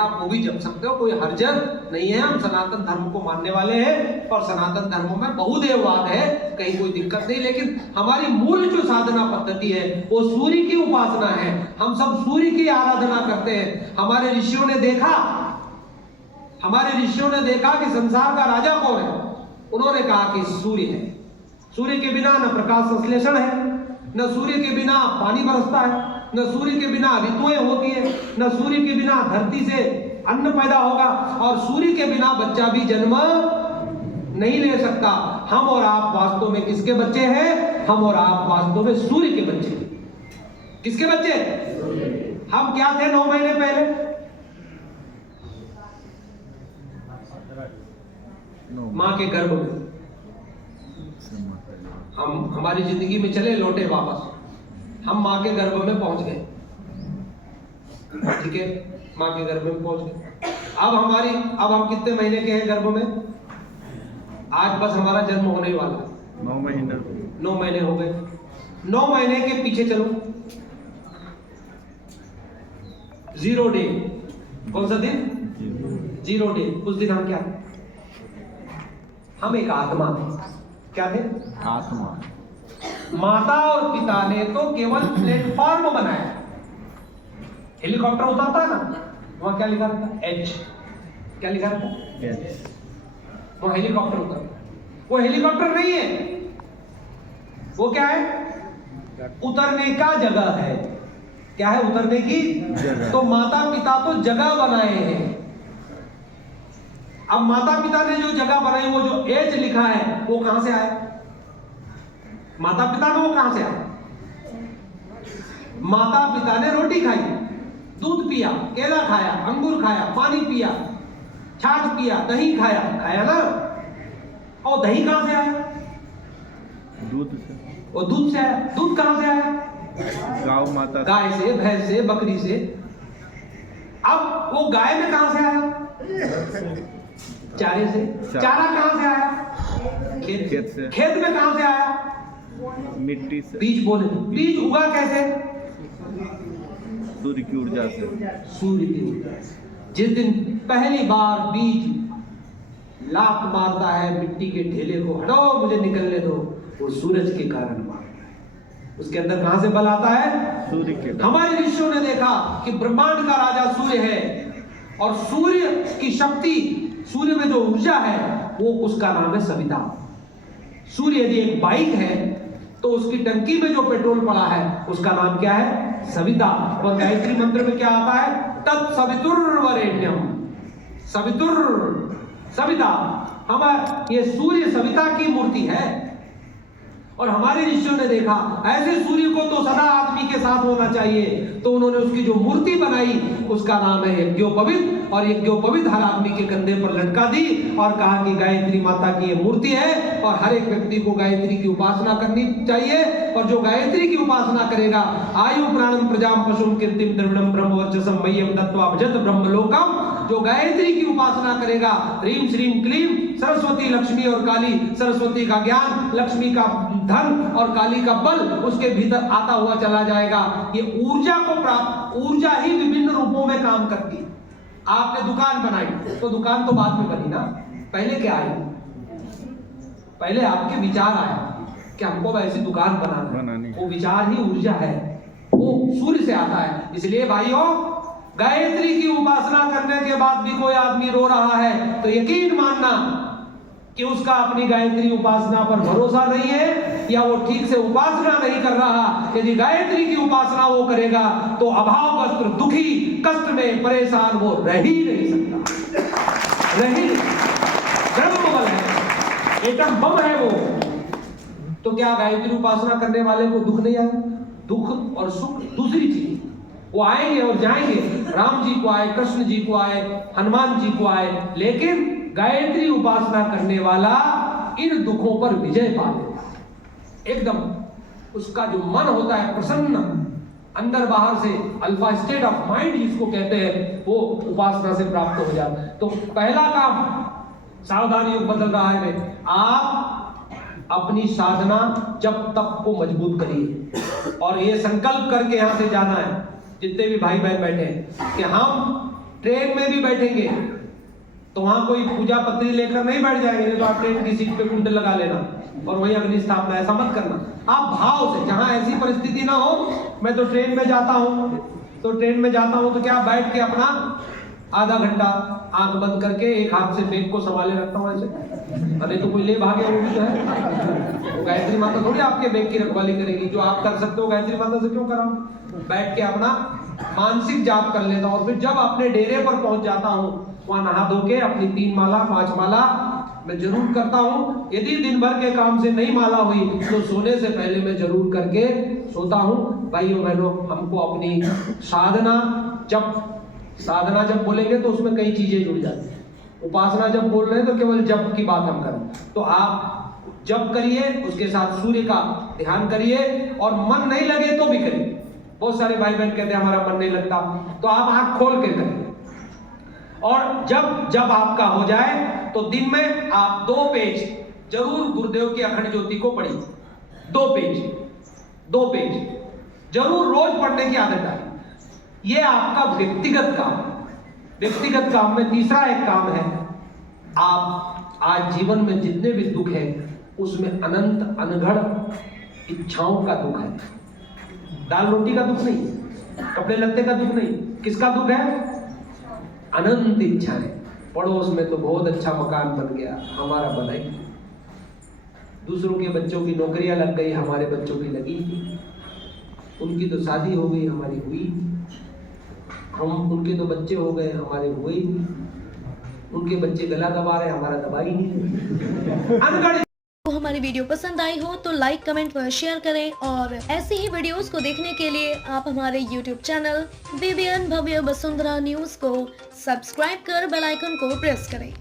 आप वो भी जप सकते हो, कोई हर्ज नहीं है। हम सनातन धर्म को मानने वाले हैं और सनातन धर्म में बहुदेववाद है, कहीं कोई दिक्कत नहीं। लेकिन हमारी मूल जो साधना पद्धति है वो सूर्य की उपासना है। हम सब सूर्य की आराधना करते हैं। हमारे ऋषियों ने देखा कि संसार का राजा कौन है। उन्होंने कहा कि सूर्य है। सूर्य के बिना न प्रकाश संश्लेषण है, न सूर्य के बिना पानी बरसता है, न सूर्य के बिना ऋतुएं होती है, न सूर्य के बिना धरती से अन्न पैदा होगा, और सूर्य के बिना बच्चा भी जन्म नहीं ले सकता। हम और आप वास्तव में किसके बच्चे हैं? हम और आप वास्तव में सूर्य के बच्चे। किसके बच्चे? हम क्या थे 9 महीने पहले? मां के गर्भ में। हम हमारी जिंदगी में चले लौटे वापस, हम मां के गर्भ में पहुंच गए। ठीक है, मां के गर्भ में पहुंच गए। अब हम कितने महीने के हैं गर्भ में? आज बस हमारा जन्म होने वाला है। 9 महीने 9 महीने हो गए। 9 महीने के पीछे चलो, 0 डे। कौन सा दिन? 0 डे। उस दिन हम क्या? हम एक आत्मा थे। क्या थे? आत्मा। माता और पिता ने तो केवल प्लेटफॉर्म बनाया। हेलीकॉप्टर उतरता है ना, वहां क्या लिखा रहता? H। क्या लिखा रहता? वो हेलीकॉप्टर उतरता है। वो हेलीकॉप्टर नहीं है, वो क्या है? उतरने का जगह है। क्या है? उतरने की जगह। तो माता पिता तो जगह बनाए हैं। अब माता पिता ने जो जगह बनाई, वो जो एज लिखा है, वो कहां से आया? माता पिता ने वो कहां से आया? माता पिता ने रोटी खाई, दूध पिया, केला खाया, अंगूर खाया, पानी पिया, छाछ पिया, दही खाया ना। और दही कहां से आया? दूध से। और दूध से आया। दूध कहां से आया? गाय माता, गाय से, भैंस से, बकरी से। अब वो गाय में कहां से आया? चारे से। चारा कहां से आया? खेत से। खेत में कहां से आया? मिट्टी से। बीज बोले। बीज उगा कैसे? सूर्य की ऊर्जा से। सूर्य की ऊर्जा से। जिस दिन पहली बार बीज लात मारता है मिट्टी के ढेले को, हटाओ मुझे निकलने दो, वो सूरज के कारण मारता है। उसके अंदर कहां से बल आता है? सूर्य के। हमारे ऋषियों ने देखा कि ब्रह्मांड का राजा सूर्य है, और सूर्य की शक्ति, सूर्य में जो ऊर्जा है, वो उसका नाम है सविता। सूर्य यदि एक बाइक है तो उसकी टंकी में जो पेट्रोल पड़ा है उसका नाम क्या है? सविता। और गायत्री मंत्र में क्या आता है? तत्सवितुर्वरेण्यम। सविता। हमारा ये सूर्य सविता की मूर्ति है। और हमारे ऋषियों ने देखा ऐसे सूर्य को तो सदा आदमी के साथ होना चाहिए, तो उन्होंने उसकी जो मूर्ति बनाई उसका नाम है यज्ञोपवीत। और यज्ञोपवीत हर आदमी के कंधे पर लटका दी और कहा कि गायत्री माता की ये मूर्ति है और हर एक व्यक्ति को गायत्री की उपासना करनी चाहिए। और जो गायत्री की उपासना करेगा, आयु प्राणम प्रजाम पशुम कीर्तिम द्रविणम ब्रह्म वर्चसम मह्यम दत्त्वा भजत ब्रह्मलोकम। जो गायत्री की उपासना करेगा, रीम श्रीम क्लीम, सरस्वती, लक्ष्मी और काली, सरस्वती का ज्ञान, लक्ष्मी का धन और काली का बल उसके भीतर आता हुआ चला जाएगा। ये ऊर्जा को प्राप्त, ऊर्जा ही विभिन्न रूपों में काम करती है। आपने दुकान बनाई तो दुकान तो बाद में बनी ना, पहले क्या आई? पहले आपके विचार आया कि हमको ऐसी दुकान बनानी। वो विचार ही ऊर्जा है, वो सूर्य से आता है। इसलिए भाइयों, गायत्री की उपासना करने के बाद भी कोई आदमी रो रहा है तो यकीन मानना कि उसका अपनी गायत्री उपासना पर भरोसा नहीं है, या वो ठीक से उपासना नहीं कर रहा। यदि गायत्री की उपासना वो करेगा तो अभावग्रस्त, दुखी, कष्ट में परेशान वो रह ही नहीं सकता। रही ब्रह्म बल है, एटम बम है वो। तो क्या गायत्री उपासना करने वाले को दुख नहीं आए? दुख और सुख दूसरी चीज, वो आएंगे और जाएंगे। राम जी को आए, कृष्ण जी को आए, हनुमान जी को आए, लेकिन गायत्री उपासना करने वाला इन दुखों पर विजय पा लेता है। एकदम उसका जो मन होता है प्रसन्न, अंदर बाहर से अल्फा स्टेट ऑफ माइंड जिसको कहते हैं, वो उपासना से प्राप्त हो जाता है। तो पहला काम, सावधानी बदल रहा है में, आप अपनी साधना जब तक को मजबूत करिए और ये संकल्प करके यहां से जाना है, जितने भी भाई बहन बैठे हैं, कि हम ट्रेन में भी बैठेंगे तो वहां कोई पूजा पत्री लेकर नहीं बैठ जाएंगे, नहीं तो आप ट्रेन की सीट पे कुंडल लगा लेना और वही अग्नि स्थापना, ऐसा मत करना। आप भाव से, जहां ऐसी परिस्थिति ना हो, मैं तो ट्रेन में जाता हूं तो क्या बैठ के अपना आधा घंटा आंख बंद करके एक हाथ से बैग को संभाले रखता हूं ऐसे, अरे तो कोई ले भागे वो भी तो है। तो गायत्री माता थोड़ी आपके बैग की रखवाली करेगी, जो आप कर सकते हो गायत्री माता से क्यों कराओ। बैठ के अपना मानसिक जाप कर लेता हूं और फिर जब अपने डेरे पर पहुंच जाता हूं, वहां नहा धो के अपनी 3 माला 5 माला मैं जरूर करता हूं। यदि दिन भर के काम से नहीं माला हुई तो सोने से पहले मैं जरूर करके सोता हूं। भाइयों बहनों, हमको अपनी साधना जब बोलेंगे तो उसमें कई चीजें जुड़ जाती हैं। उपासना जब बोल रहे हैं तो केवल जप की बात हम करें, तो आप जप करिए, उसके साथ सूर्य का ध्यान करिए और मन नहीं लगे तो भी करिए। बहुत सारे भाई बहन कहते हैं हमारा मन नहीं लगता, तो आप आंख खोल के करिए। और जब आपका हो जाए तो दिन में आप 2 पेज जरूर गुरुदेव की अखंड ज्योति को पढ़िए। 2 पेज जरूर रोज पढ़ने की आदत डालिए। ये आपका व्यक्तिगत काम में तीसरा एक काम है, आप आज जीवन में जितने भी दुख है उसमें अनंत अनगढ़ इच्छाओं का दुख है। दाल रोटी का दुख नहीं, कपड़े लत्ते का दुख नहीं, किसका दुख है? अनंत इच्छाएं। पड़ोस में तो बहुत अच्छा मकान बन गया, हमारा बना ही। दूसरों के बच्चों की नौकरियां लग गई, हमारे बच्चों की लगी। उनकी तो शादी हो गई, हमारी हुई। उनके तो बच्चे हो गए, हमारे हुए ही नहीं। उनके बच्चे गला दबा रहे, हमारा दबा ही नहीं। अनगढ़ तो हमारी वीडियो पसंद आई हो तो लाइक कमेंट व शेयर करें और ऐसी ही वीडियोस को देखने के लिए आप हमारे YouTube चैनल BBN भव्य वसुंधरा न्यूज को सब्सक्राइब कर बेल आइकन को प्रेस करें।